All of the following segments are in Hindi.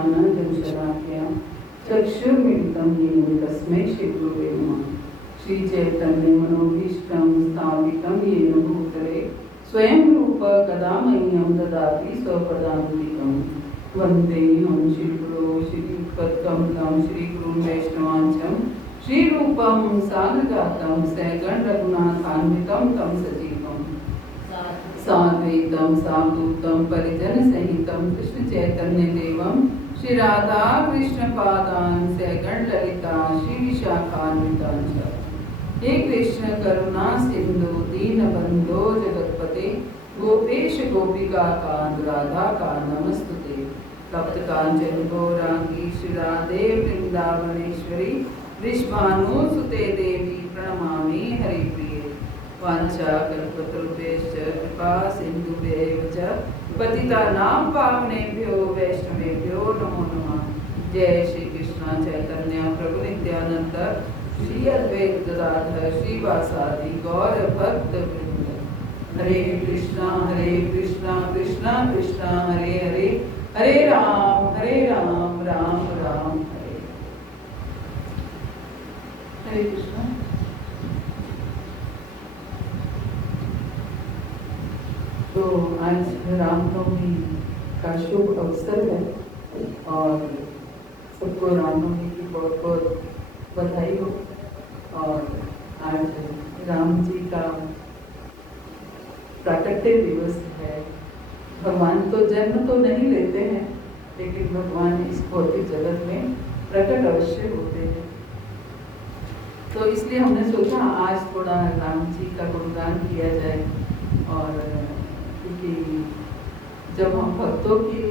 ज्ञानांजनशलाकया चक्षुर्मिलितं येन तस्मै श्रीगुरवे नमः। श्रीचैतन्यमनोभीष्टं स्थापितं येन भूतले स्वयं रूप कदा मह्यं ददाति स्वपदान्तिकं। वन्देऽहं श्रीगुरो श्रीयुक्तकमलं श्रीगुरुं वैष्णवांचं श्रीरूपं साग्रजातं सहगण रघुनाथान्वितं तं सजीवं साद्वैतं सावधूतं परिजनसहितं कृष्ण चैतन्य देवं श्री राधा कृष्ण पादान् सहगण ललिता श्री विशाखान्वितांच। हे कृष्ण करुणा सिंधु दीनबंधो जगतपते गोपेश गोपिका कांत राधा का नमस्तुते। तप्त कांचन गौरांगी श्री राधे वृंदावनेश्वरी वृषभानुसुते देवी प्रणमामि हरिप्रिये। वाञ्छा कल्पतरुभ्यश्च कृपा सिन्धुभ्येव च पतितानां पावनेभ्यो वैष्णवेभ्यो नमो नमः। जय श्री कृष्ण चैतन्य प्रभु नित्यानंद श्री अद्वैत गदाधर श्रीवासादि गौर भक्त वृंद। हरे कृष्णा कृष्णा कृष्णा हरे हरे, हरे राम राम राम हरे हरे कृष्णा। तो आज रामनवमी का शुभ अवसर है और सबको रामनवमी की बहुत बहुत बधाई हो। और आज राम जी का प्राकट्य दिवस है। भगवान तो जन्म तो नहीं लेते हैं, लेकिन भगवान इस भौतिक जगत में प्रकट अवश्य होते हैं। तो इसलिए हमने सोचा आज थोड़ा राम जी का गुणगान किया जाए। और क्योंकि जब हम भक्तों की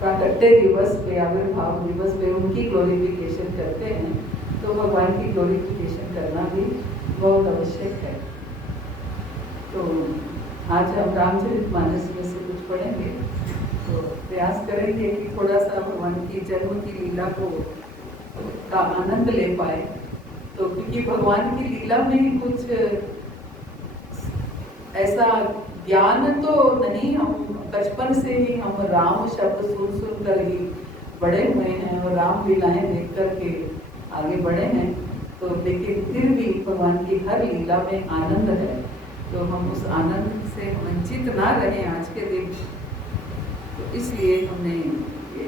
प्राकट्य दिवस पे आविर्भाव दिवस पे उनकी ग्लोरिफिकेशन करते हैं, तो भगवान की ग्लोरिफिकेशन करना भी बहुत आवश्यक है। तो आज हम रामचरितमानस में से कुछ पढ़ेंगे, तो प्रयास करेंगे कि थोड़ा सा भगवान की जन्म की लीला का आनंद ले पाए। तो क्योंकि भगवान की लीला में कुछ ऐसा ज्ञान तो नहीं, हम बचपन से ही हम राम शब्द सुन कर ही बड़े हुए हैं और राम लीलाएं देख कर के आगे बढ़े हैं। तो लेकिन फिर भी भगवान की हर लीला में आनंद है, तो हम उस आनंद से वंचित ना रहें आज के दिन। तो इसलिए हमने ये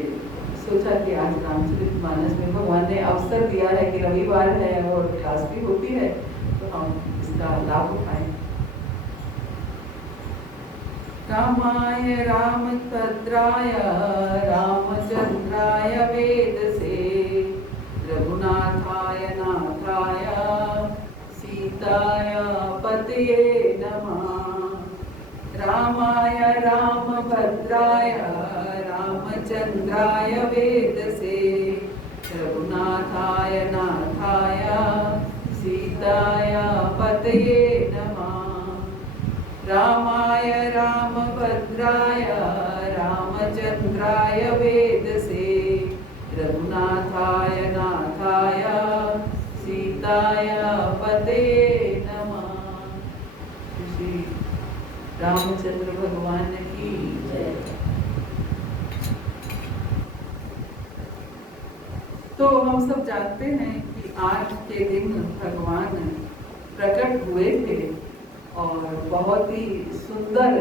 सोचा कि आज रामचरितमानस में भगवान ने अवसर दिया है कि रविवार है और क्लास भी होती है, तो हम इसका लाभ उठाएं। रामाय रामभद्राय रामचंद्राय वेदसे रघुनाथाय नाथाय सीताय पतये नमः। रामाय रामभद्राय रामचंद्राय वेदसे रघुनाथाय नाथाय सीताय पतये नमः। रामाय रामभद्राय रामचंद्राय वेदसे रघुनाथाय नाथाय सीताय पतये नमः। श्री रामचंद्र भगवान की जय। तो हम सब जानते हैं कि आज के दिन भगवान प्रकट हुए थे और बहुत ही सुंदर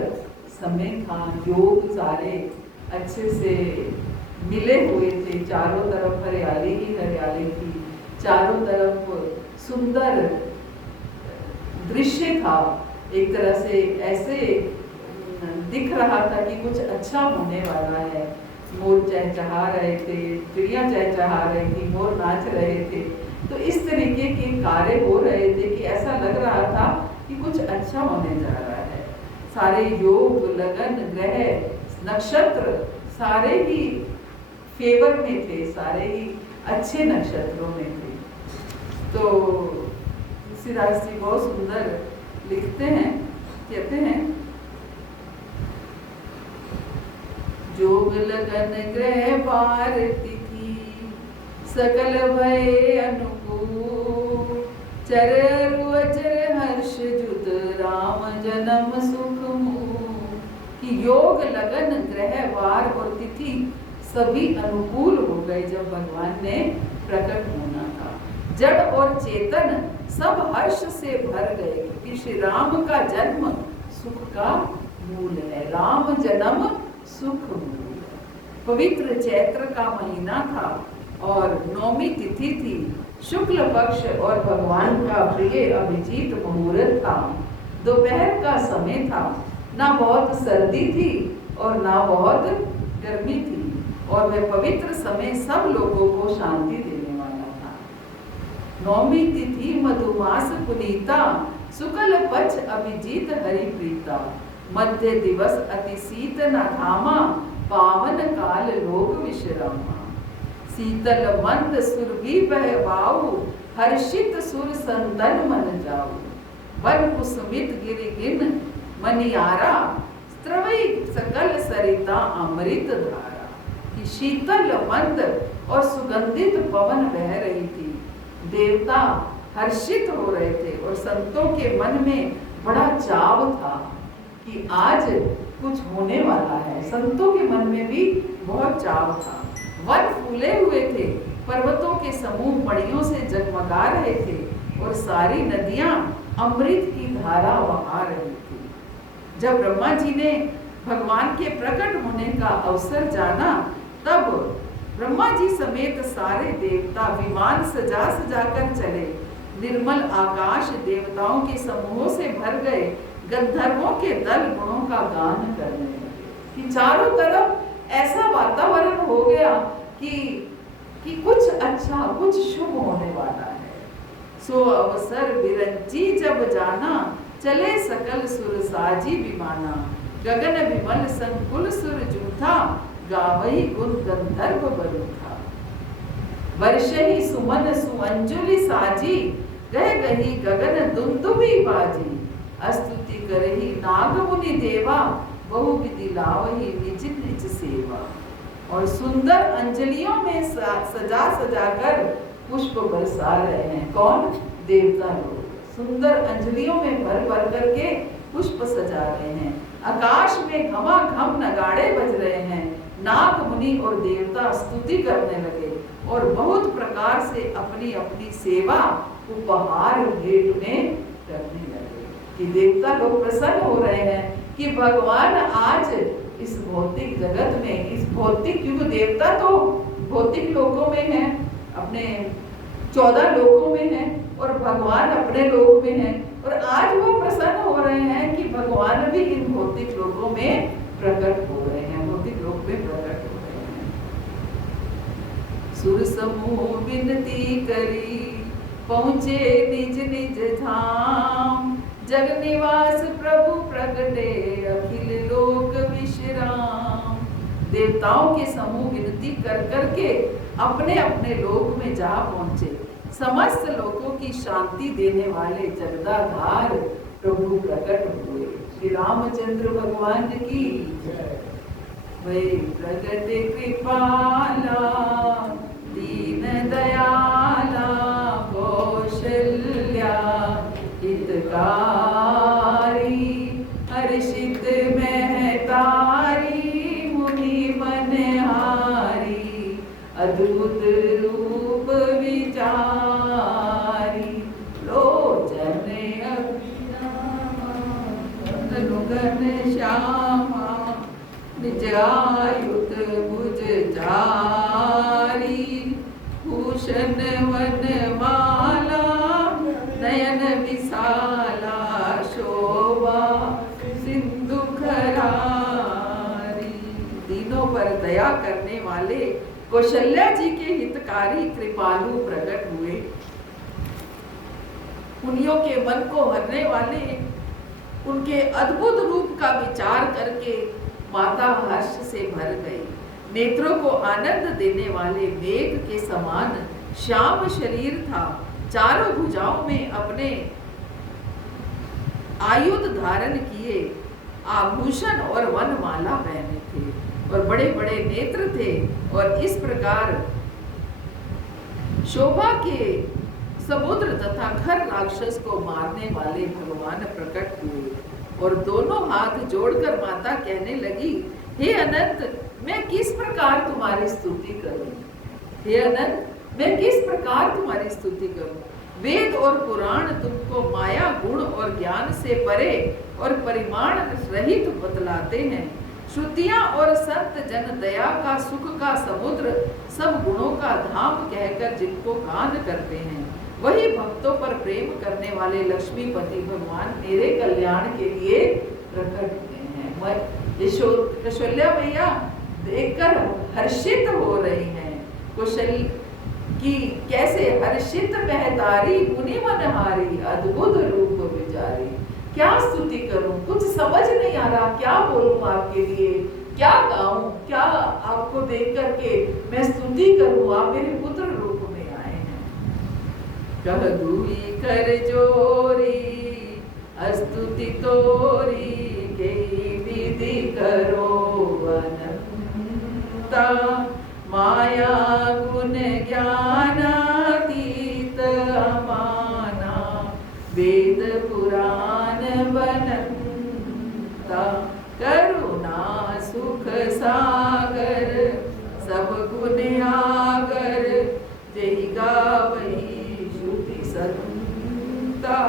समय था। योग सारे अच्छे से मिले हुए थे, चारों तरफ हरियाली ही हरियाली थी, चारों तरफ सुंदर दृश्य था। एक तरह से ऐसे दिख रहा था कि कुछ अच्छा होने वाला है। मोर चहचहा रहे थे, चिड़िया चहचहा रही थी, मोर नाच रहे थे। तो इस तरीके के कार्य हो रहे थे कि ऐसा लग रहा था कि कुछ अच्छा होने जा रहा है। सारे योग लगन ग्रह नक्षत्र सारे ही फेवर में थे, सारे ही अच्छे नक्षत्रों में थे। तो तुलसीदास जी बहुत सुंदर लिखते हैं, कहते हैं जोग लगन ग्रह वार तिथि सकल भय अनुकूल चररु अचर हर्ष जुत राम जन्म सुख मुख। कि योग लगन ग्रह वार और तिथि सभी अनुकूल हो गए जब भगवान ने प्रकट होना था। जड़ और चेतन सब हर्ष से भर गए, क्योंकि श्री राम का जन्म सुख का मूल है। राम जन्म सुख मूल है। पवित्र चैत्र का महीना था और नौमी तिथि थी, शुक्ल पक्ष, और भगवान का प्रिय अभिजीत मुहूर्त था। दोपहर का समय था, ना बहुत सर्दी थी और ना बहुत गर्मी थी, और वह पवित्र समय सब लोगों को शांति देने वाला था। नौमी तिथि मधुमास पुनीता, शुक्ल पक्ष अभिजीत हरि प्रीता। मध्य दिवस अति शीत न घामा, पावन काल लोक विश्रामा। शीतल मंद सुरभि बह बाऊ, हर्षित सुर संतन मन जाऊ। वन कुसुमित गिरि गिन मनियारा, स्त्रवई सकल सरिता अमृत धारा। कि शीतल मंद और सुगंधित पवन बह रही थी, देवता हर्षित हो रहे थे और संतों के मन में बड़ा चाव था कि आज कुछ होने वाला है। संतों के मन में भी बहुत चाव था। वन फूले हुए थे, पर्वतों के समूह मणियों से जगमगा रहे थे और सारी नदियां अमृत की धारा बहा रही थी। जब ब्रह्मा जी ने भगवान के प्रकट होने का अवसर जाना, तब ब्रह्मा जी समेत सारे देवता विमान सजा सजा कर चले। निर्मल आकाश देवताओं के समूहों से भर गए। गंधर्वों के दल गुणों का गान करने लगे कि चारों तरफ ऐसा वातावरण हो गया कि कुछ अच्छा, कुछ शुभ होने वाला है। सो अवसर बिरंची जब जाना, चले सकल सुर साजी विमाना। गगन विमल संकुल सुर जूथा, गावई गुण गंधर्व बरूथा। वर्षे ही सुमन सुअंजुलि साजी, गह गही गगन दुंदुबी बाजी। स्तुति करही नाग मुनि देवा, बहु विधि लावही निज निज सेवा। और सुंदर अंजलियों में सजा सजा कर पुष्प बरसा रहे हैं। कौन? देवता लोग सुंदर अंजलियों में भर भर करके पुष्प सजा रहे हैं। आकाश में घमाघम नगाड़े बज रहे हैं। नाग मुनि और देवता स्तुति करने लगे और बहुत प्रकार से अपनी अपनी सेवा उपहार भेंट में करने लगे। कि देवता लोग प्रसन्न हो रहे हैं कि भगवान आज इस भौतिक जगत में, इस भौतिक, क्योंकि देवता तो भौतिक लोकों में हैं, अपने 14 लोकों में हैं, और भगवान अपने लोक में हैं, और आज वो प्रसन्न हो रहे हैं कि भगवान भी इन भौतिक लोकों में प्रकट हो रहे हैं, भौतिक लोक में प्रकट हो रहे हैं। सुर समूह विनती करी, पहुँचे निज निज धाम। जग निवास प्रभु प्रगटे, अखिल लोक विश्राम। देवताओं के समूह विनती कर करके अपने अपने लोक में जा पहुंचे। समस्त लोकों की शांति देने वाले जगदाधार प्रभु प्रकट हुए। श्री रामचंद्र भगवान की जय। वे प्रगट कृपाला, दीन दयाला, कौशल्या हितकारी। हर्षित महतारी, मुनि मनहारी। अद्भुत रूप विचारी, लोचन अभिरामा। श्यामा, निजायुत भुज चारी। भूषण वनमाला, नयन विशाला। शोभा सिंधु खरारी। दीनों पर दया करने वाले कौशल्या जी के हितकारी कृपालु प्रकट हुए। मुनियों के मन को हरने वाले उनके अद्भुत रूप का विचार करके माता हर्ष से भर गई। नेत्रों को आनंद देने वाले मेघ के समान श्याम शरीर था। चारों भुजाओं में अपने आयुध धारण किए, आभूषण और वनमाला पहने थे, और बड़े बड़े नेत्र थे। और इस प्रकार शोभा के समुद्र तथा खर राक्षस को मारने वाले भगवान प्रकट हुए। और दोनों हाथ जोड़कर माता कहने लगी, हे अनंत, मैं किस प्रकार तुम्हारी स्तुति करूं? हे अनंत, मैं किस प्रकार तुम्हारी स्तुति करूं? वेद और पुराण तुमको माया, गुण और ज्ञान से परे और परिमाण रहित बतलाते हैं। श्रुतियां और संत जन दया का, सुख का समुद्र, सब गुणों का धाम कहकर जिनको गान करते हैं, वही भक्तों पर प्रेम करने वाले लक्ष्मीपति भगवान मेरे कल्याण के लिए प्रकट हुए हैं। कौशल्या मैया देखकर हर्षित हो रही हैं। कौशल की कैसे हर्षित महतारी, मुनि मनहारी, अद्भुत रूप विचारी। क्या स्तुति करूं, कुछ समझ नहीं आ रहा, क्या बोलूं आपके लिए, क्या गाऊं, क्या आपको देख करके मैं स्तुति करूं। आप मेरे पुत्र रूप में आए हैं। कह दुई कर जोरी अस्तुति तोरी, के विधि करो अनंता। माया गुण ज्ञानातीत अमाना, वेद पुराण बनंता। करुणा सुख सागर, सब गुण आगर, जहि गावहि श्रुति संता।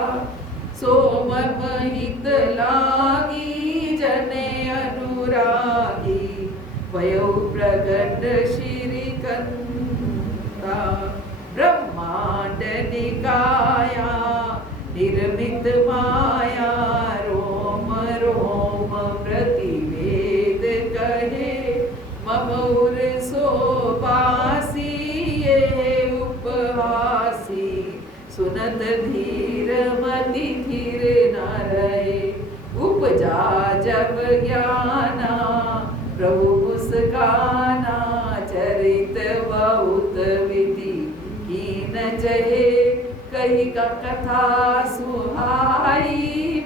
सोम महित लागी जने अनुरागी, वयो प्रगट श्रीकंता। ब्रह्मांड निकाया निर्मित माया, रोम रोम प्रतिवेद कहे। ममौर सोपासी ये उपहासी, सुनत धीर मति धीर न रहे। उपजा जब ज्ञाना प्रभु मुस्काना, चरित बहुत विधि कीन जहे। कही का कथा सुहाई,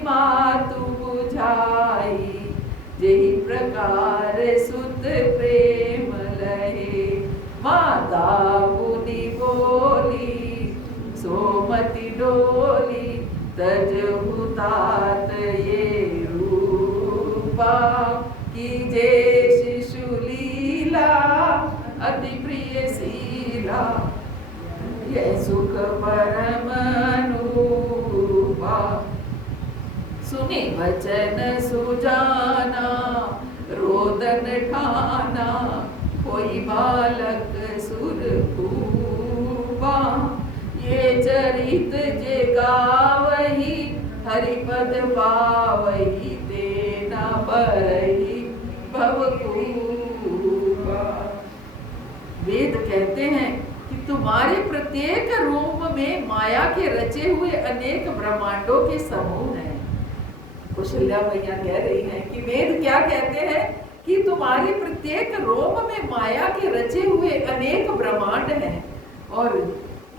मातु बुझाई, जेहि प्रकार सुत प्रेम लहे। माता मुनि बोली, सोमति डोली, तजहु तात ये रूपा। कीजे शिशु लीला, अति प्रिय शीला, ये सुख परम अनुपा। सुनि वचन सुजाना, रोदन ठाना, कोई बालक सुर भूपा। ये चरित जे गावही, हरिपद पावही, तेना परही भवकूपा। वेद कहते हैं कि तुम्हारे प्रत्येक रूप में माया के रचे हुए अनेक ब्रह्मांडों के समूह हैं। कौशल्या मैया कह रही हैं कि वेद क्या कहते हैं कि तुम्हारे प्रत्येक रोम में माया के रचे हुए अनेक ब्रह्मांड हैं, और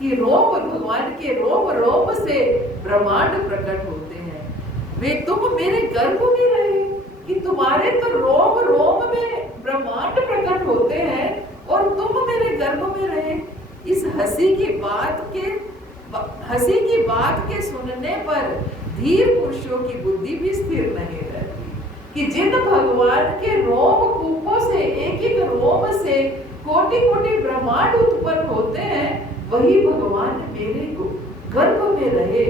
कि रोम, भगवान के रोम रोम से ब्रह्मांड प्रकट होते हैं। वे तुम मेरे गर्भ में रहे, कि तुम्हारे तो रोम रोम में ब्रह्मांड प्रकट होते हैं और तुम मेरे गर्भ में रहे। इस हंसी की बात के सुनने पर धीर पुरुषों की बुद्धि भी स्थिर नहीं रहती, कि जिन भगवान के रोम कूपों से, एक एक रोम से कोटि कोटि ब्रह्मांड उत्पन्न होते हैं, वही भगवान मेरे गर्भ में रहे।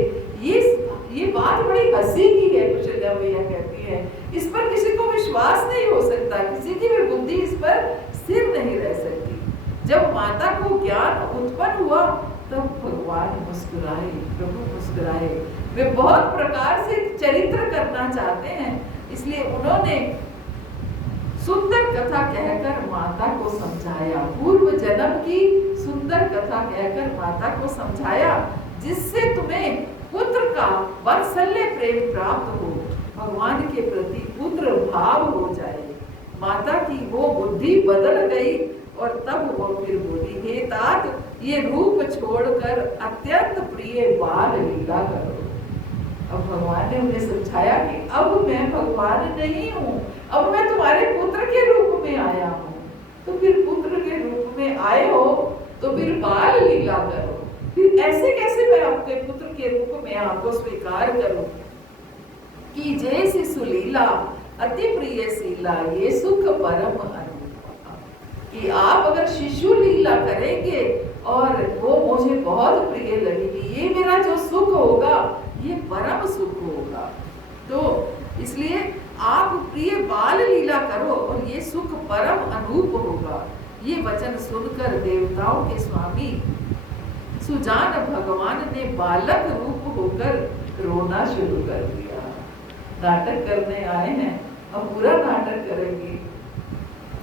ये बात बड़ी हंसी की है। कौशल्या मैया कहती है इस पर किसी को विश्वास नहीं हो सकता, किसी की भी बुद्धि इस पर स्थिर नहीं रह सकती। जब माता को ज्ञान उत्पन्न हुआ तब भगवान मुस्कुराए, प्रभु मुस्कुराए। वे बहुत प्रकार से चरित्र करना चाहते हैं, इसलिए उन्होंने सुंदर कथा कहकर माता को समझाया, पूर्व जन्म की सुंदर कथा कहकर माता को समझाया, जिससे तुम्हें पुत्र का वात्सल्य प्रेम प्राप्त हो, भगवान के प्रति पुत्र भाव हो जाए। माता की वो बुद्धि बदल गई और तब वो फिर बोली, हे तात, ये रूप छोड़कर अत्यंत प्रिय बाल लीला करो। अब भगवान ने उन्हें समझाया कि अब मैं भगवान नहीं हूँ, अब मैं तुम्हारे पुत्र के रूप में आया हूँ। तो फिर पुत्र के रूप में आए हो तो फिर बाल लीला करो। फिर ऐसे कैसे मैं आपके पुत्र के रूप में आपको स्वीकार करूं? कि जैसी सुलीला अति प्रिय शीला, ये सुख परम अनुपा। कि आप अगर शिशु लीला करेंगे और वो मुझे बहुत प्रिय लगेगी, ये मेरा जो सुख होगा ये परम सुख होगा। तो इसलिए आप प्रिय बाल लीला करो और ये सुख परम अनूप होगा। ये वचन सुनकर देवताओं के स्वामी सुजान भगवान ने बालक रूप होकर रोना शुरू कर दिया। नाटक करने आए हैं, अब पूरा नाटक करेंगे।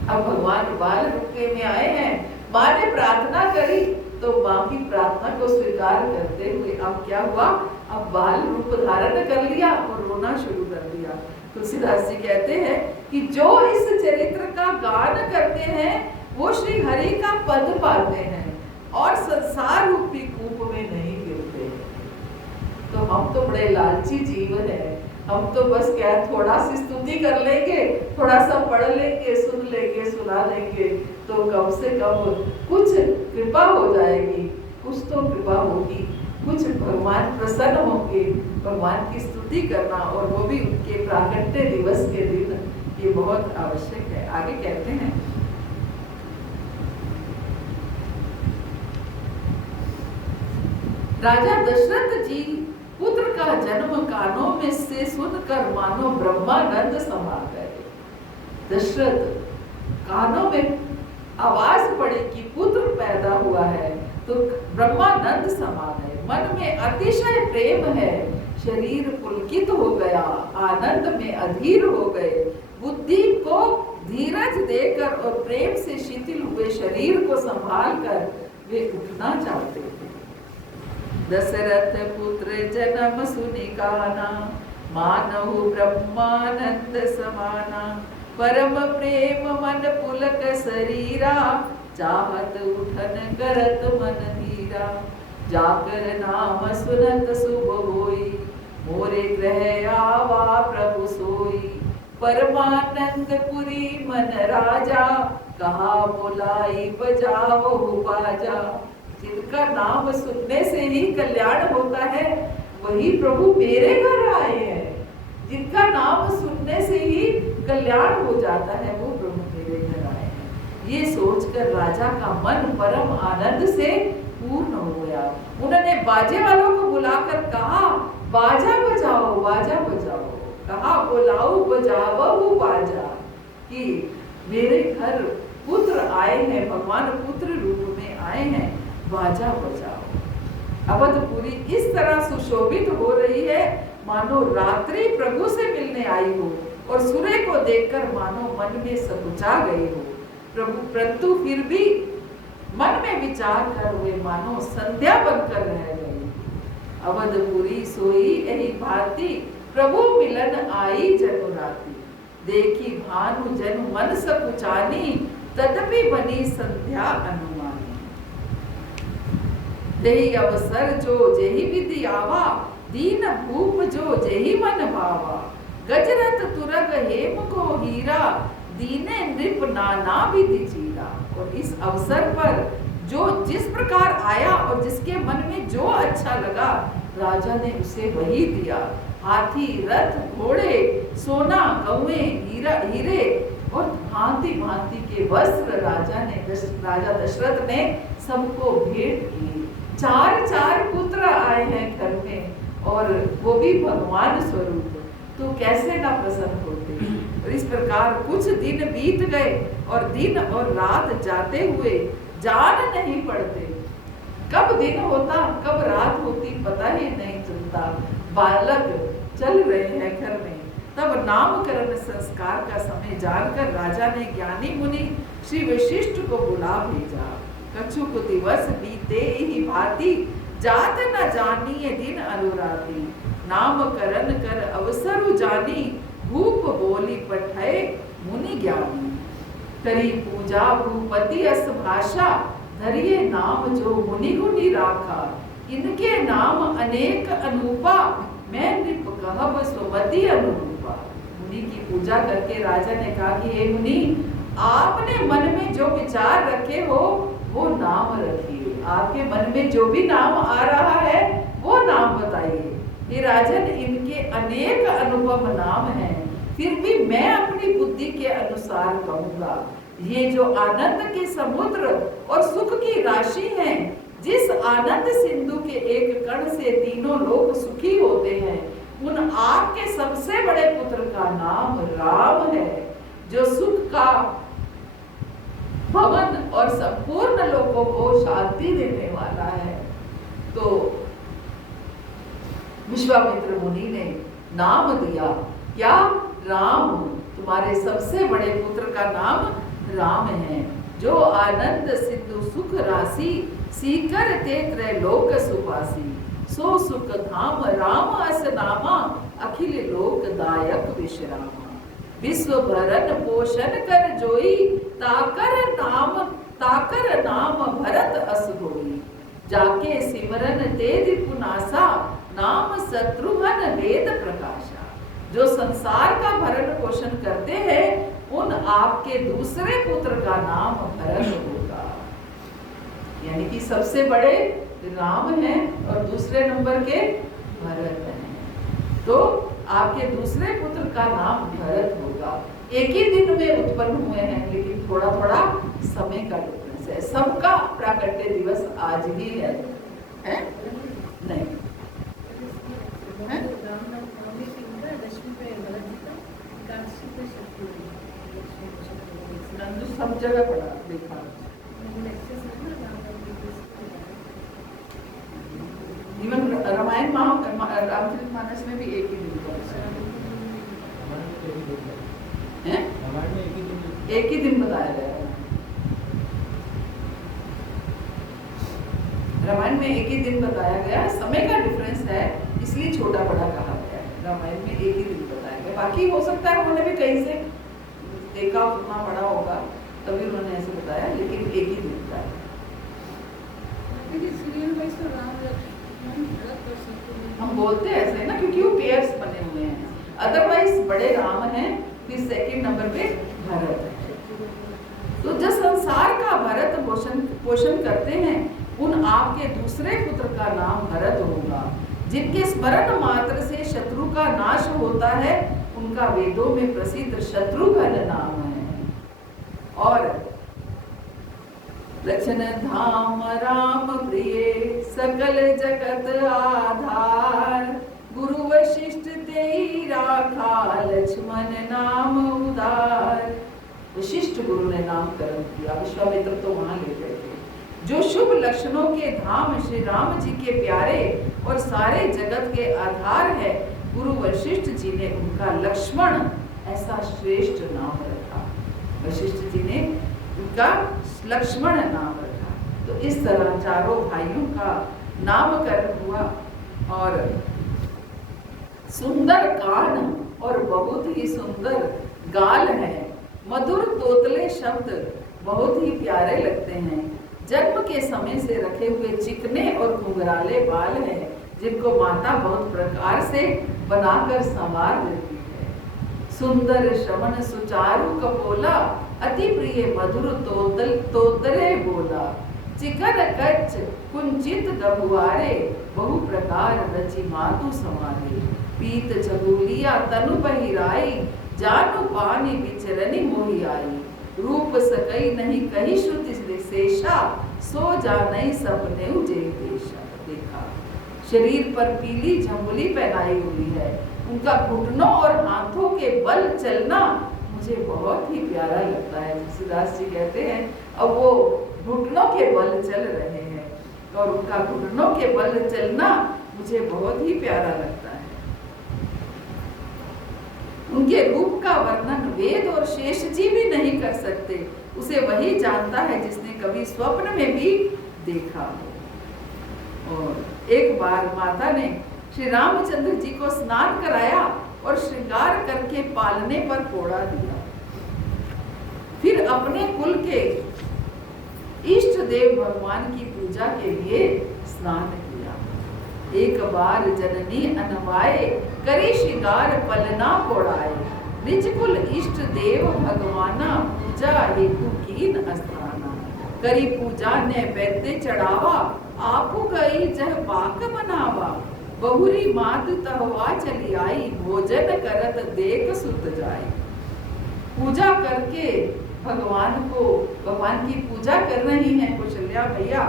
अब भगवान बाल रूप में आए हैं, माँ ने प्रार्थना करी तो माँ की प्रार्थना को स्वीकार करते हुए अब क्या हुआ, अब बाल रूप धारण कर लिया और रोना शुरू कर दिया। तुलसीदास जी कहते हैं कि जो इस चरित्र का गान करते हैं वो श्री हरि का पद पाते हैं और संसार रूपी कूप में नहीं गिरते हैं। तो हम तो बड़े लालची जीव हैं, हम तो बस क्या थोड़ा सी स्तुति कर लेंगे, थोड़ा सा पढ़ लेंगे, सुन लेंगे, सुना लेंगे, तो कम से कम कुछ कृपा हो जाएगी, कुछ तो कृपा होगी, कुछ भगवान प्रसन्न होंगे। भगवान की स्तुति करना और वो भी उनके प्राकट्य दिवस के दिन, ये बहुत आवश्यक है। आगे कहते हैं, राजा दशरथ जी पुत्र का जन्म कानों में से सुनकर मानो ब्रह्मानंद समा गए। दशरथ कानों में आवाज पड़ी कि पुत्र पैदा हुआ है तो ब्रह्मानंद समा गए। मन में अतिशय प्रेम है, शरीर पुलकित हो गया, आनंद में अधीर हो गए। बुद्धि को धीरज देकर और प्रेम से शिथिल हुए शरीर को संभाल कर वे उठना चाहते थे। दशरथ पुत्र जन्म सुनि काना, मानहु ब्रह्मानंद समाना। परम प्रेम मन पुलक शरीरा, चाहत उठन करत मन धीरा। जाकर नाम सुनत शुभ होई, मोरे ग्रह आवा प्रभु सोई। परमानंद पुरी मन राजा, कहा बुलाई बजाओ बाजा। जिनका नाम सुनने से ही कल्याण होता है वही प्रभु मेरे घर आए हैं। जिनका नाम सुनने से ही कल्याण हो जाता है वो प्रभु मेरे घर आए हैं। ये सोचकर राजा का मन परम आनंद से पूर्ण हो गया। उन्होंने बाजे वालों को बुलाकर कहा, बाजा बजाओ, बाजा बजाओ। कहा बुलाओ बजाओ बाजा, कि मेरे घर पुत्र आए हैं, भगवान पुत्र रूप में आए हैं, बाजा बजाओ। अवधपुरी इस तरह सुशोभित हो रही है मानो रात्रि प्रभु से मिलने आई हो और सूर्य को देखकर मानो मन में सकुचा गई हो। प्रभु परंतु फिर भी मन में विचार कर हुए मानो संध्या बनकर रह गई। अवधपुरी सोई यही भांति, प्रभु मिलन आई जनु राती। देखी भानु जनु मन सकुचानी, तदपि बनी संध्या अनुमानी। तेहि अवसर जो जेहि विधि आवा, दीन भूप जो जेहि मन भावा। गजरत तुरग हेम को हीरा, दीने नृप नाना विधि चीरा। और इस अवसर पर जो जिस प्रकार आया और जिसके मन में जो अच्छा लगा, राजा ने उसे वही दिया। हाथी, रथ, घोड़े, सोना, गौएं, हीरे और भांति भांति के वस्त्र राजा दशरथ ने सबको भेंट की। 4 पुत्र आए हैं घर में और वो भी भगवान स्वरूप, तो कैसे ना प्रसन्न होते। और इस प्रकार कुछ दिन बीत गए और दिन और रात जाते हुए जान नहीं पड़ते। कब दिन होता कब रात होती पता ही नहीं चलता। बालक चल रहे हैं घर में। तब नामकरण संस्कार का समय जानकर राजा ने ज्ञानी मुनि श्री वशिष्ठ को बुला भेजा। कछुक दिवस बीते ही भांति, जात न जानिए दिन अनुराती। नामकरण कर अवसरु जानी, भूप बोली पठाए मुनि ज्ञानी। करी पूजा भूपति अस भाषा, धरिए नाम जो मुनि गुनी राखा। इनके नाम अनेक अनूपा, मैं नृप कहब सुमति अनुरूपा। मुनि की पूजा करके राजा ने कहा कि हे मुनि, आपने मन में जो विचार रखे हो वो नाम रखिए। आपके मन में जो भी नाम आ रहा है वो नाम बताइए। ये राजन, इनके अनेक अनुपम नाम हैं, फिर भी मैं अपनी बुद्धि के अनुसार कहूंगा। ये जो आनंद के समुद्र और सुख की राशि है, जिस आनंद सिंधु के एक कण से तीनों लोग सुखी होते हैं, उन आपके सबसे बड़े पुत्र का नाम राम है, जो सुख का भवन और संपूर्ण लोगों को शांति देने वाला है। तो विश्वामित्र मुनि ने नाम दिया क्या? राम। तुम्हारे सबसे बड़े पुत्र का नाम राम है, जो आनंद सिंधु सुख राशि, सीकर ते त्रैलोक सुपासी, सो सुख धाम राम अस नामा, अखिल लोक दायक विश्रामा। विश्व भरन पोषण कर जोई, ताकर नाम भरत अस होई। जाके सिमरन तेज पुनासा, नाम शत्रुघ्न वेद प्रकाशा। जो संसार का भरण पोषण करते हैं, उन आपके दूसरे पुत्र का नाम भरत होगा। यानी कि सबसे बड़े राम हैं और दूसरे नंबर के भरत हैं। तो आपके दूसरे पुत्र का नाम भरत होगा। एक ही दिन में उत्पन्न हुए हैं, लेकिन थोड़ा थोड़ा समय का डिफरेंस है। सबका प्राकट्य दिवस आज ही है? नहीं है? सब जगह पढ़ा देखा। इवन रामायण रामचरितमानस में भी एक ही दिन है, एक ही दिन बताया गया है। रामायण में एक ही दिन बताया गया, समय का डिफरेंस है इसलिए छोटा बड़ा कहा गया है। रामायण में एक ही दिन बताया गया, बाकी हो सकता है उन्होंने भी कहीं से देखा, उतना बड़ा होगा तभी उन्होंने ऐसे बताया, लेकिन एक ही दिन बताया। हम बोलते हैं ऐसे ना क्योंकि वो पेयर्स बने हुए हैं, अदरवाइज बड़े राम हैं, फिर सेकंड नंबर पे भरत है। तो जो संसार का भरत पोषण करते हैं, उन आपके दूसरे पुत्र का नाम भरत होगा, जिनके स्मरण मात्र से शत्रु का नाश होता है। उनका वेदों में प्रसिद्ध शत्रुघ्न नाम है। और लक्षण धाम राम प्रिय, सकल जगत आधार, गुरु वशिष्ठ तेई राखा, लक्ष्मण नाम उदार। वशिष्ठ गुरु ने नामकरण किया, विश्वामित्र तो वहां ले गए थे। जो शुभ लक्षणों के धाम श्री राम जी के प्यारे और सारे जगत के आधार है, गुरु वशिष्ठ जी ने उनका लक्ष्मण ऐसा श्रेष्ठ नाम रखा। वशिष्ठ जी ने उनका लक्ष्मण नाम रखा। तो इस तरह चारों भाइयों का नामकरण हुआ। और सुंदर कान और बहुत ही सुंदर गाल है, मधुर तोतले शब्द बहुत ही प्यारे लगते हैं। जन्म के समय से रखे हुए चिकने और घुंघराले बाल हैं, जिनको माता बहुत प्रकार से बनाकर संवार देती है। सुंदर श्रवण सुचारु कपोला, अति प्रिय मधुर तोतले बोला। चिकन कच्च कुंचित गहुआरे, बहु प्रकार रचि मातु समारे। पीत चबूलिया तनु पहिराई, जानु पानी बिचरनी मोहि आई। रूप सकई नहीं कही श्रुति शेषा, सो जानई सपने जे देशा। देखा, शरीर पर पीली झंगुली पहनाई हुई है, उनका घुटनों और हाथों के बल चलना मुझे बहुत ही प्यारा लगता है। तुलसीदास जी कहते हैं अब वो घुटनों के बल चल रहे हैं, और उनका घुटनों के बल चलना मुझे बहुत ही प्यारा लगता है। उनके रूप का वर्णन वेद और शेष जी भी नहीं कर सकते, उसे वही जानता है जिसने कभी स्वप्न में भी देखा हो। और एक बार माता ने श्री रामचंद्र जी को स्नान कराया और श्रृंगार करके पालने पर पोड़ा दिया। फिर अपने कुल के इष्ट देव भगवान की पूजा के लिए स्नान किया। एक बार जननी अनवाए, करे श्रृंगार पलना पोड़ाए। निज कुल इष्ट देव भगवाना, पूजा हेतु कीन अस्थाना। करी पूजा ने बैते चढ़ावा, आपु गई जह पाक बनावा। बहुरी मात तहवा चली आई, भोजन करत देख सुत जाए। पूजा करके भगवान की पूजा कर रही हैं कौशल्या मैया।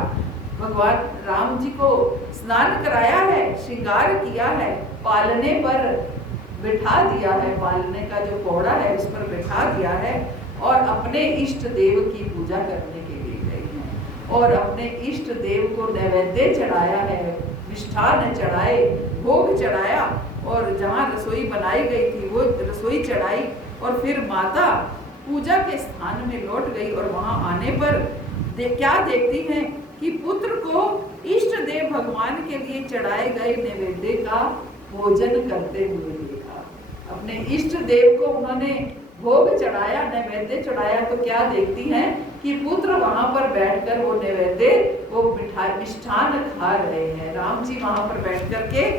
भगवान राम जी को स्नान कराया है, श्रृंगार किया है, पालने पर बिठा दिया है, पालने का जो पौड़ा है उस पर बिठा दिया है और अपने इष्ट देव की पूजा करने के लिए गई हैं और अपने इष्ट देव को नैवेद्य चढ़ाया है, मिष्ठान चढ़ाए, भोग चढ़ाया और जहाँ रसोई बनाई गई थी वो रसोई चढ़ाई और फिर माता पूजा के स्थान में लौट गई और वहां आने पर क्या देखती हैं कि पुत्र को इष्ट देव भगवान के लिए चढ़ाए गए नैवेद्य का भोजन करते हुए देखा। अपने इष्ट देव को उन्होंने भोग चढ़ाया, नैवेद्य चढ़ाया, तो क्या देखती हैं कि पुत्र वहां पर बैठकर वो नैवेद्य, वो मिष्ठान खा रहे हैं। राम जी वहां पर बैठ करके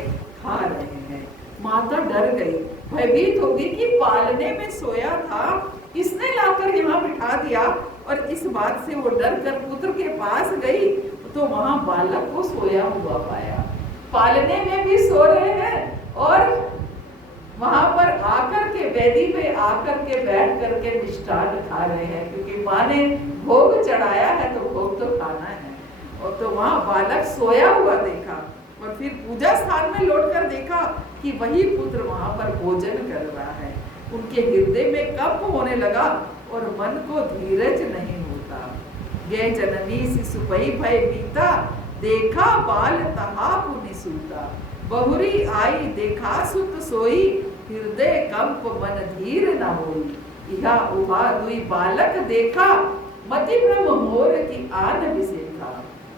खा रहे हैं। माता डर गई, भयभीत हो गई कि पालने में सोया था, किसने लाकर यहाँ बिठा दिया। और इस बात से वो डर कर पुत्र के पास गई तो वहां बालक को सोया हुआ पाया, पालने में भी सो रहे हैं और वहां पर आकर के वेदी पे आकर के बैठ करके मिष्ठान खा रहे हैं, क्योंकि माँ ने भोग चढ़ाया है तो भोग तो खाना है। और तो वहां बालक सोया हुआ देखा और फिर पूजा स्थान में लौटकर देखा कि वही पुत्र वहां पर भोजन कर रहा है। उनके हृदय में कंप होने लगा और मन को धीरज नहीं होता। गे जननी शिशुपई भय बीता, देखा बाल तहा पुनि सूता। बहुरी आई देखा सुत सोई, हृदय कंप मन धीर न होई। इहा उहा दुई बालक देखा, मति भ्रम मोर की आन विसेखा।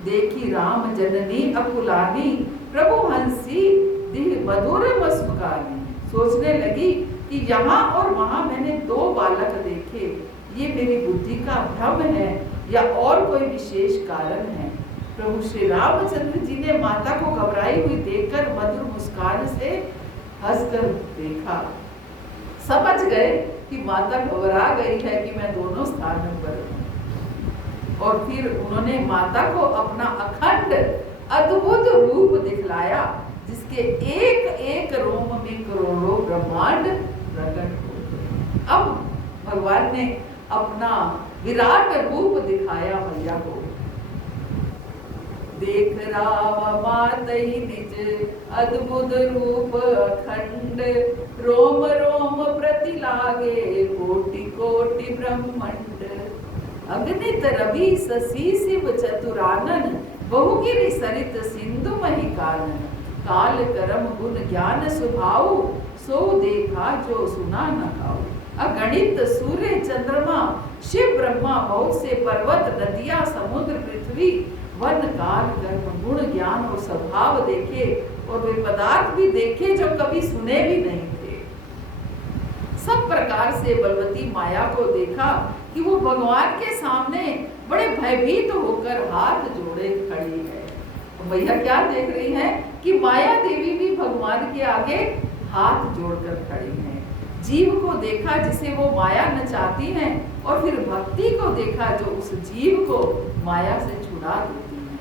देखी राम जननी अकुलानी, प्रभु हंसी दिह मधुर मस्मुकानी। सोचने लगी कि यहाँ और वहां मैंने दो बालक देखे, ये मेरी बुद्धि का भ्रम है या और कोई विशेष कारण है। प्रभु श्री रामचंद्र जी ने माता को घबराई हुई देखकर मधुर मुस्कान से हंसकर देखा, समझ गए कि माता घबरा गई है कि मैं दोनों स्थानों पर हूँ। और फिर उन्होंने माता को अपना अखंड अद्भुत रूप दिखलाया, जिसके एक एक रोम में करोड़ों ब्रह्मांड प्रकट हो गए। अब भगवान ने अपना विराट रूप दिखाया मैया को। देख राम मातई निज अद्भुत रूप अखंड, रोम रोम प्रति लागे कोटि कोटि ब्रह्मांड। अगणित रवि शशि शिव चतुरानन, बहुगिरि सरित सिंधु मही कानन। काल करम गुण ज्ञान स्वभाव, सो देखा जो सुना न खाओ। अगणित सूर्य चंद्रमा शिव ब्रह्मा, बहुत से पर्वत नदियां समुद्र पृथ्वी, वन काल कर्म गुण ज्ञान और स्वभाव देखे और वे पदार्थ भी देखे जो कभी सुने भी नहीं थे। सब प्रकार से बलवती माया को देखा कि वो भगवान के सामने बड़े भयभीत होकर हाथ जोड़े खड़ी है। भैया क्या देख रही हैं कि माया देवी भी भगवान के आगे हाथ जोड़कर खड़ी हैं। जीव को देखा जिसे वो माया नचाती हैं और फिर भक्ति को देखा जो उस जीव को माया से छुड़ा देती है।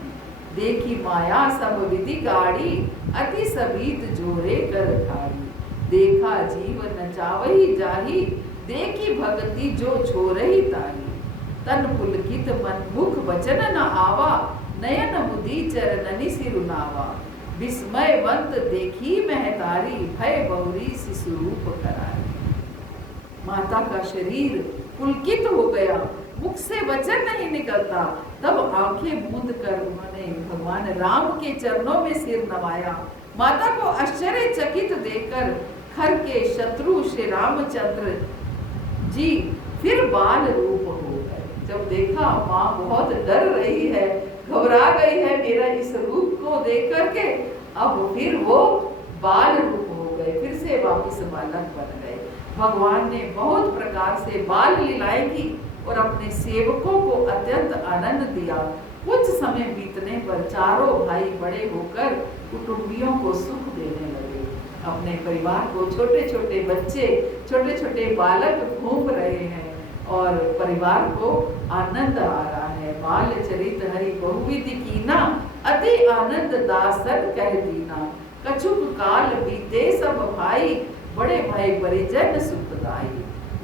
देखी माया सब विधि गाड़ी, अति सबीत जोरे कर खाड़ी। देखा जीव नचावही जाही, देखी भक्ति जो छोरही तारी। तन पुलकित मन मुख वचन न आवा, नयन मुदी चरणनि सिरुनावा। विस्मयवंत देखी महतारी, भय बहुरी शिशुरूप करारी। माता का शरीर पुलकित हो गया, मुख से वचन नहीं निकलता। तब आंखें मूंद कर उन्होंने भगवान राम के चरणों में सिर नवाया। माता को आश्चर्यचकित देखकर खर के शत्रु श्री रामचंद्र जी फिर बाल रूप हो गए। जब देखा माँ बहुत डर रही है, घबरा गई है मेरा इस रूप को देख करके, अब फिर वो बाल रूप हो गए, फिर से वापिस बालक बन गए। भगवान ने बहुत प्रकार से बाल लीलाएं की और अपने सेवकों को अत्यंत आनंद दिया। कुछ समय बीतने पर चारों भाई बड़े होकर कुटुंबियों को सुख देने लगे। अपने परिवार को छोटे छोटे बच्चे, छोटे छोटे बालक घूम रहे हैं और परिवार को आनंद आ रहा है। बाल चरित हरि बहुविधि कीना, अति आनंद दासन कह दीना। कछुक काल बीते सब भाई, बड़े भाई परिजन सुखदाई।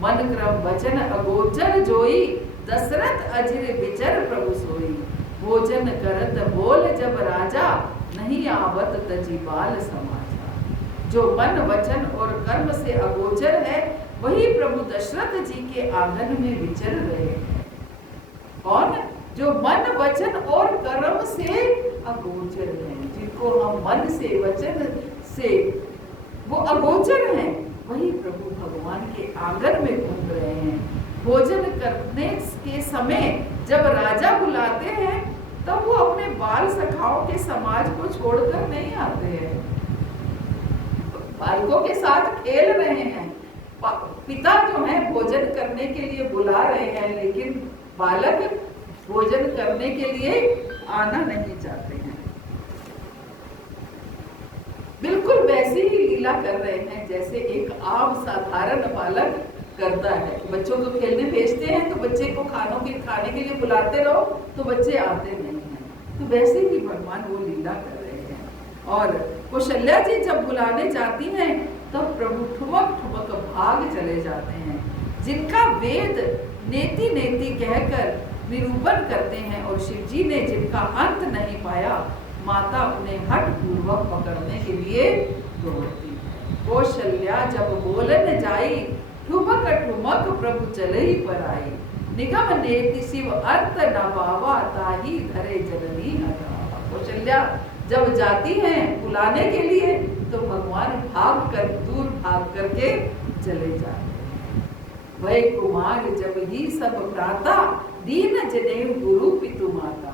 मन क्रम वचन अगोचर जोई, दशरथ अजिर विचर प्रभु सोई। भोजन करत बोल जब राजा, नहीं आवत तजी बाल समाजा। जो मन वचन और कर्म से अगोचर है, वही प्रभु दशरथ जी के आंगन में विचर रहे हैं। कौन? जो मन वचन और कर्म से अगोचर हैं, जिनको हम मन से वचन से वो अगोचर हैं, वही प्रभु भगवान के आंगन में घूम रहे हैं। भोजन करने के समय जब राजा बुलाते हैं, तब वो अपने बाल सखाओं के समाज को छोड़कर नहीं आते हैं, बालकों के साथ खेल रहे हैं। पिता जो है भोजन करने के लिए बुला रहे हैं, लेकिन बालक भोजन करने के लिए आना नहीं चाहते हैं। बिल्कुल वैसी ही लीला कर रहे हैं जैसे एक आम साधारण बालक करता है। बच्चों को खेलने भेजते हैं तो बच्चे को खाने के लिए बुलाते रहो तो बच्चे आते नहीं हैं। तो वैसे ही भगवान वो लीला कर रहे हैं। और कौशल्या जी जब बुलाने जाती हैं, तब प्रभु ठुमक ठुमक भाग चले जाते हैं। जिनका वेद नेति नेति कहकर निरूपण करते हैं, और शिव जी ने जिनका अंत नहीं पाया, माता उन्हें हठ पूर्वक पकड़ने के लिए दौड़ती है। कौशल्या जब बोलन जाई, ठुमक ठुमक प्रभु चले ही पर आई। निगम नेति शिव अर्थ न पावा, ताही धरे जननी हटावा। कौशल्या जब जाती हैं बुलाने के लिए, तो भगवान दूर भाग करके चले जाते हैं। वै कुमार जब ही सब प्राता, दीन जनेऊ गुरु पितु माता।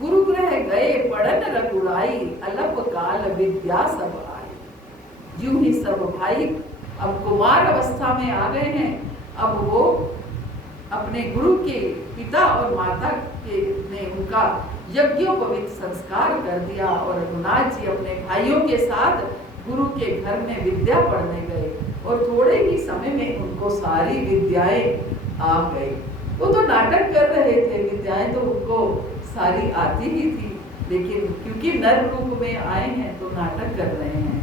गुरु ग्रह गए पढ़न रघुराई, अलप काल विद्या सब आई। यूं ही सब भाई अब कुमार अवस्था में आ गए हैं। अब वो अपने गुरु के पिता और माता के ने उनका यज्ञोपवीत संस्कार कर दिया, और रघुनाथ जी अपने भाइयों के साथ गुरु के घर में विद्या पढ़ने गए, और थोड़े ही समय में उनको सारी विद्याएं आ गई। वो तो नाटक कर रहे थे, विद्याएं तो उनको सारी आती ही थी, लेकिन क्योंकि नर रूप में आए हैं तो नाटक कर रहे हैं।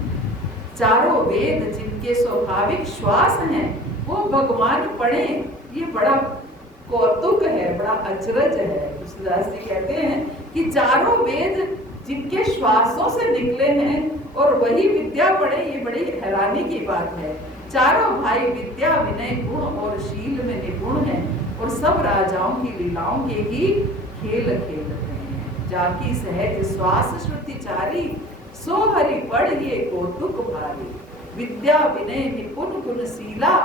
चारों वेद जिनके स्वाभाविक श्वास हैं, वो भगवान पढ़े, ये बड़ा कौतुक है, बड़ा अचरज है। तुलसीदास जी कहते हैं कि चारों वेद जिनके श्वासों से निकले हैं और वही विद्या पढ़े, ये बड़ी हैरानी की बात है। चारों भाई विद्या विनय गुण और शील में निपुण हैं, और सब राजाओं की लीलाओं के ही खेल खेल रहे हैं। जाकी सहज श्वास श्रुति चारी, सो हरि पढ़ ये कौतुक भारी। विद्या विनय निपुण गुणशीला,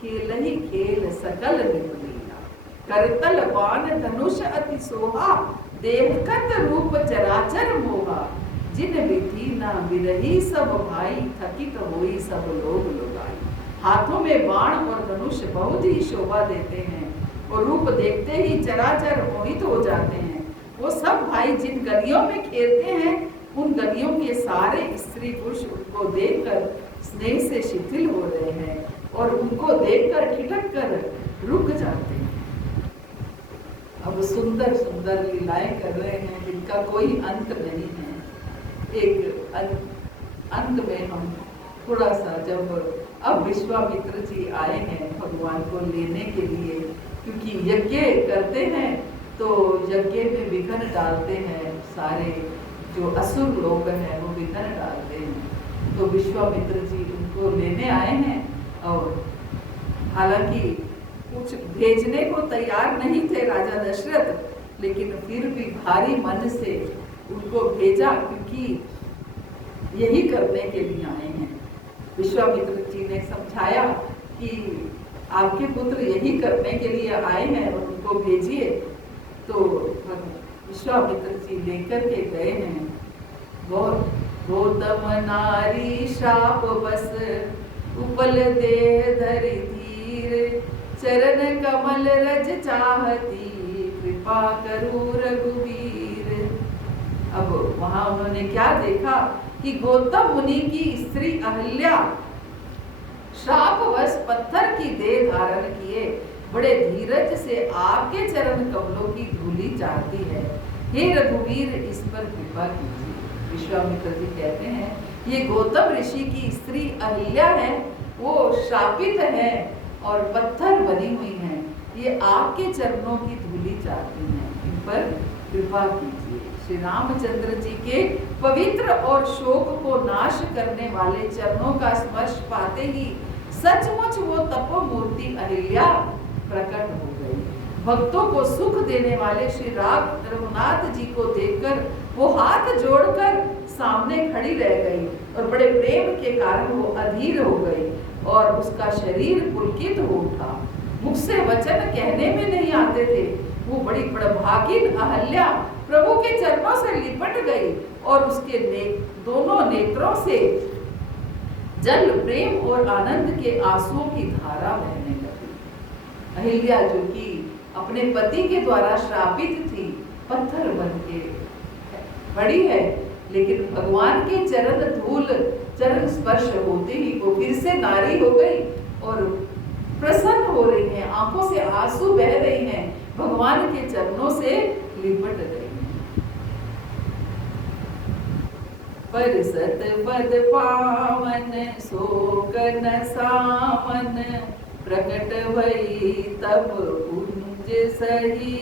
खेल ही खेल सकल निपुणीला। करतल बाण धनुष अति सोहा, देवकत रूप चराचर मोहा। जिन विधि न विरही सब भाई, थकित होई सब लोग लुगाई। हाथों में बाण और धनुष बहुत ही शोभा देते हैं, और रूप देखते ही चराचर मोहित हो जाते हैं। वो सब भाई जिन गलियों में खेलते हैं, उन गलियों के सारे स्त्री पुरुष उनको देखकर स्नेह से शिथिल हो रहे हैं, और उनको देखकर ठिठक कर रुक जाते हैं। अब सुंदर सुंदर लीलाएं कर रहे हैं जिनका कोई अंत नहीं है। एक अंत में हम थोड़ा सा, जब अब विश्वामित्र जी आए हैं भगवान को लेने के लिए, क्योंकि यज्ञ करते हैं तो यज्ञ में विघ्न डालते हैं, सारे जो असुर लोग हैं वो विघ्न डालते हैं। तो विश्वामित्र जी उनको लेने आए हैं, और हालांकि कुछ भेजने को तैयार नहीं थे राजा दशरथ, लेकिन फिर भी भारी मन से उनको भेजा, क्योंकि यही करने के लिए आए हैं। विश्वामित्र जी ने समझाया कि आपके पुत्र यही करने के लिए आए हैं, और उनको भेजिए। तो विश्वामित्र जी लेकर के गए हैं। गौतम नारी शाप बस, उपल देह धरि धीर। चरण कमल रज चाहती, कृपा करू रघुवीर। अब वहां उन्होंने क्या देखा कि गौतम मुनि की स्त्री अहल्या श्रापवश पत्थर की देह धारण किए बड़े धीरज से आपके चरण कमलों की धूलि चाहती है। हे रघुवीर, इस पर कृपा कीजिए। विश्वामित्र जी कहते हैं ये गौतम ऋषि की स्त्री अहल्या है, वो श्रापित है और पत्थर बनी हुई हैं, ये आपके चरणों की धूली चाहती हैं, इन पर कृपा कीजिए। श्री रामचंद्र जी के पवित्र और शोक को नाश करने वाले चरणों का स्पर्श पाते ही सचमुच वो तपोमूर्ति अहिल्या प्रकट हो गई। भक्तों को सुख देने वाले श्री राम रघुनाथ जी को देखकर वो हाथ जोड़कर सामने खड़ी रह गई और बड़े प्रेम के कारण वो अधीर हो गई और उसका शरीर पुलकित हो उठा। मुख से वचन कहने में नहीं आते थे। वो बड़ी प्रभागिन अहल्या प्रभु के चरणों से लिपट गई और उसके दोनों नेत्रों से जल प्रेम और आनंद के आंसुओं की धारा बहने लगी। अहिल्या जो कि अपने पति के द्वारा श्रापित थी, पत्थर बन के बड़ी है, लेकिन भगवान के चरण स्पर्श होते ही वो फिर से नारी हो गई और प्रसन्न हो रही हैं, आंखों से आंसू बह रही हैं, भगवान के चरणों से लिपट गई। परसत पद पावन सोकन सामन प्रकट भई तब कुंज सही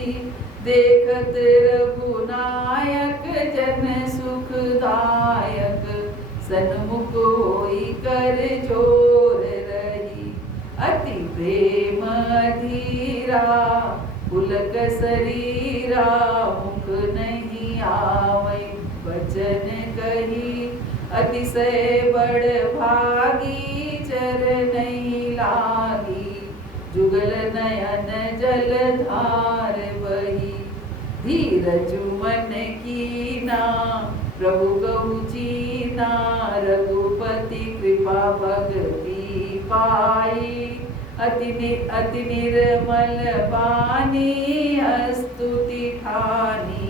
देखत रघुनायक जन सुखदायक सन्मुख होई कर जोर रही अति प्रेम धीरा पुलक शरीरा मुख नहीं आवै वचन कही अतिशय बड़ भागी चर नहीं लागी जुगल नयन जल धार बही धीरज मन कीना प्रभु कहु चीना रघुपति कृपा भगति पाई अति निर्मल बानी स्तुति ठानी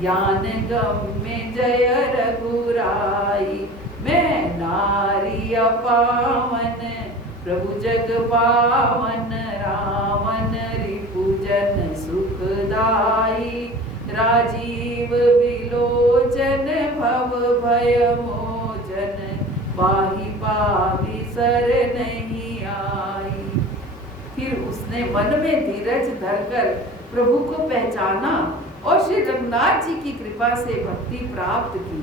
ज्ञान गम्य जय रघुराई मैं नारी अपावन प्रभु जग पावन रामन रिपुजन सुखदाई राजीव विलोचन भव भय मोचन पाहि पावि सर नहीं आई। फिर उसने मन में धीरज धरकर प्रभु को पहचाना और श्री रघुनाथ जी की कृपा से भक्ति प्राप्त की।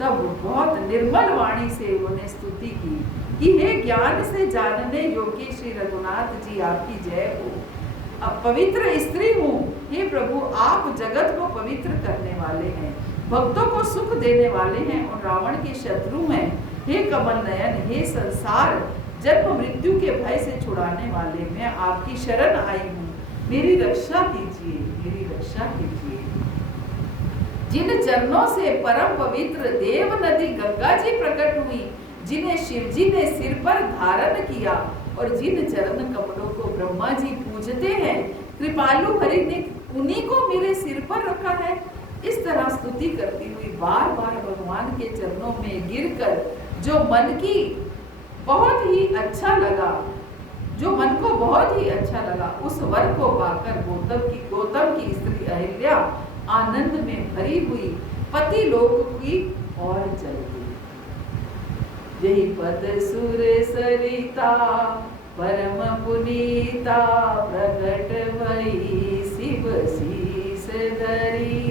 तब बहुत निर्मल वाणी से उन्होंने स्तुति की कि हे ज्ञान से जानने योग्य श्री रघुनाथ जी आपकी जय हो। अब पवित्र स्त्री हूँ, हे प्रभु आप जगत को पवित्र करने वाले हैं, भक्तों को सुख देने वाले हैं और रावण के शत्रु हैं। हे कमल नयन, हे संसार जन्म मृत्यु के भय से छुड़ाने वाले, मैं आपकी शरण आई हूँ, मेरी रक्षा कीजिए, मेरी रक्षा कीजिए। जिन चरणों से परम पवित्र देव नदी गंगा जी प्रकट हुई, जिन्हें शिव जी ने सिर पर धारण किया और जिन चरण कमलों को ब्रह्मा जी पूजते हैं, कृपालु हरि ने उन्हीं को मेरे सिर पर रखा है। इस तरह स्तुति करती हुई बार बार भगवान के चरणों में गिरकर जो मन की बहुत ही अच्छा लगा, जो मन को बहुत ही अच्छा लगा, उस वर को पाकर गौतम की स्त्री अहिल्या आनंद में भरी हुई पति लोक की और चल गई। यही पद सुर सरिता परम पुनीता प्रकट भई शिव शीस धरी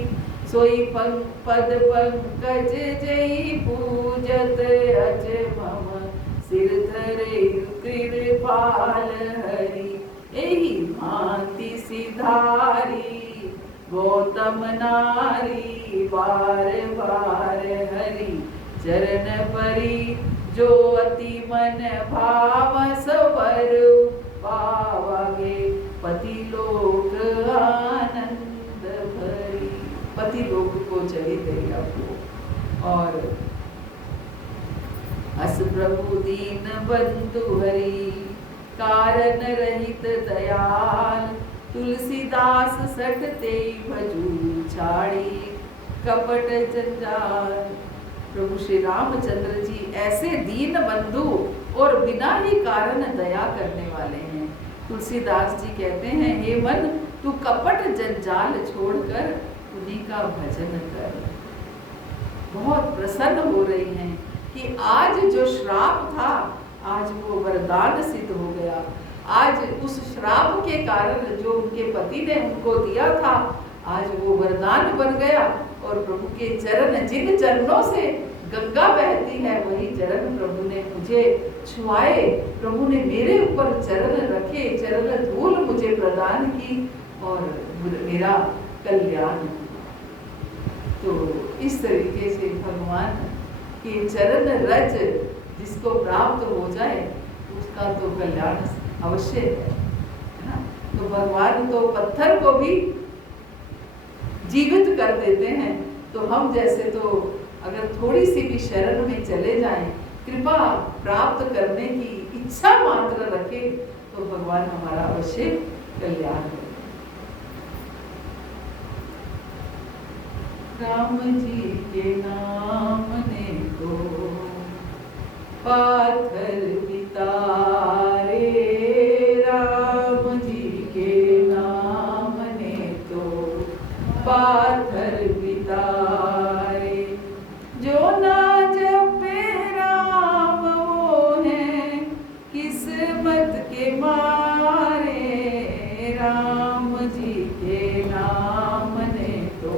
सोई पद पंकज जई पूजत अज मम सिर धरे कृपाल हरि एही भांति सिधारी गौतम नारी बार बार हरि चरण परी जो अति मन भाव सवर पावागे पति लोक आनंद भरी। पति लोक को चली गई आपको और अस प्रभु दीन बंधु हरि कारण रहित दयाल तुलसीदास सटते भजू छाड़ी कपट जंजाल। प्रभु श्री रामचंद्र जी ऐसे दीन बंधु और बिना ही कारण दया करने वाले हैं। तुलसीदास जी कहते हैं, हे मन तू कपट जंजाल छोड़कर उन्हीं का भजन कर। बहुत प्रसन्न हो रही हैं कि आज जो श्राप था आज वो वरदान सिद्ध हो गया। आज उस श्राप के कारण जो उनके पति ने उनको दिया था, आज वो वरदान बन गया। और प्रभु के चरण, जिन चरणों से गंगा बहती है, वही चरण प्रभु ने मुझे छुआए, प्रभु ने मेरे ऊपर चरण रखे, चरण धूल मुझे प्रदान की और मेरा कल्याण। तो इस तरीके से भगवान के चरण रज जिसको प्राप्त हो जाए उसका तो कल्याण अवश्य है ना। तो भगवान तो पत्थर को भी जीवित कर देते हैं। तो हम जैसे तो अगर थोड़ी सी भी शरण में चले जाएं, कृपा प्राप्त करने की इच्छा मात्र रखें, तो भगवान हमारा अवश्य कल्याण करें। राम जी के नाम ने को पाथर बितारे, राम जी के नाम ने तो पाथर बितारे। जो ना जपे राम वो है किस्मत के मारे, राम जी के नाम ने तो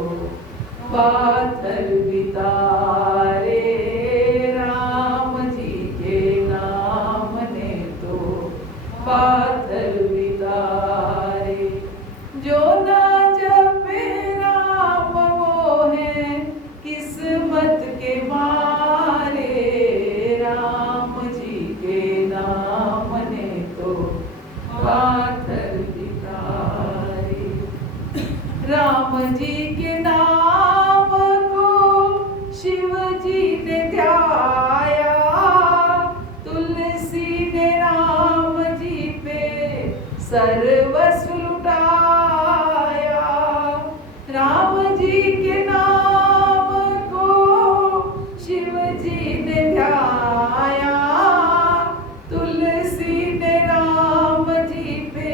पाथर बितारे, राम जी के नाम ने तो पाथर बितारे। जो ना जपे राम वो है किस्मत के मारे, राम जी के नाम ने तो पाथर बितारे। राम जी के नाम को शिव जी ने ध्याया, तुलसी ने राम जी पे सर्वस्व लुटाया। राम जी के नाम को शिव जी ने ध्याया, तुलसी ने राम जी पे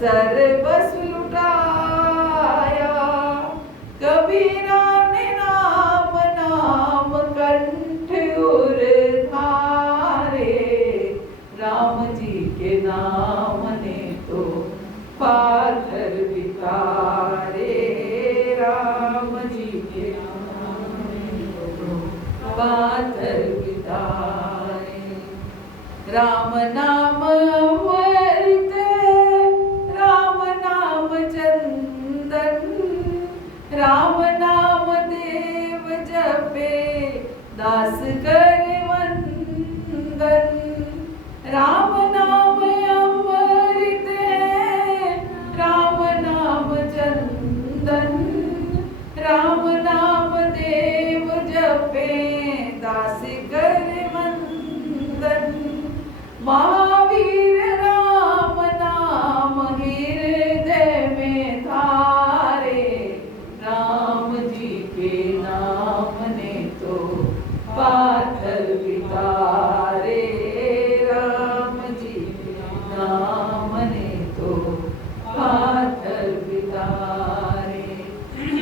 सर्वस्व लुटाया। कबीरा ने नाम नाम कंठ उर धारे, राम जी के नाम ने तो पाथर बितारे, राम जी के नाम ने तो पाथर बितारे। राम नाम अमृत, राम नाम चंदन, राम नाम देव जपे दास करे वंदन। राम नाम अमृत है, राम नाम चंदन, राम नाम देव जपे दास करे वंदन। महावीर राम नाम हृदय में धारे, राम जी के नाम ने तो पाथर बितारे, राम जी के नाम ने तो पाथर बितारे।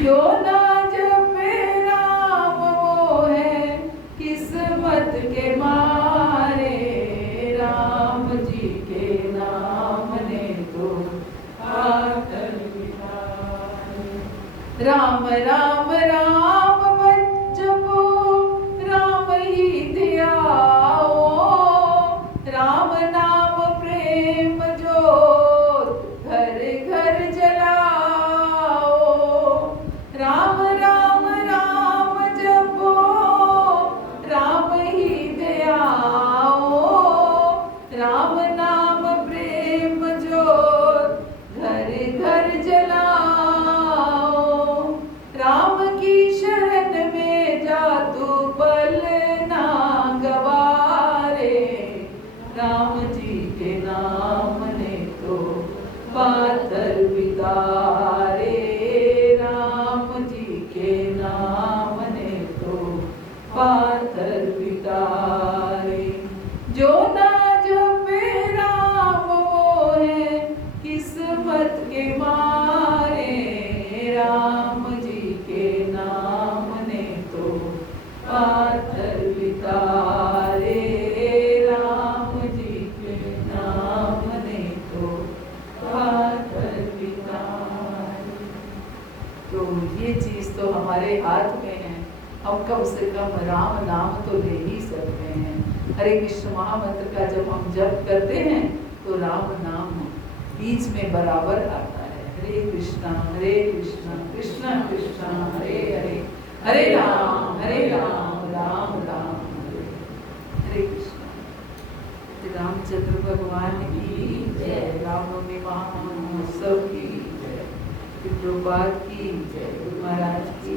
जो ना जपे राम वो है किस्मत के मारे, राम जी के नाम ने तो पाथर बितारे। राम राम राम हाथ में है, हम कम से कम राम नाम तो ले ही सकते हैं। हरे कृष्ण महामंत्र का जब हम जप करते हैं तो राम नाम बीच में बराबर आता है। हरे कृष्णा कृष्णा कृष्णा हरे हरे, हरे राम राम राम हरे हरे कृष्णा। रामचंद्र भगवान की जय, रामनवमी महामहोत्सव की जय, प्रभुपाद की जय, महाराज की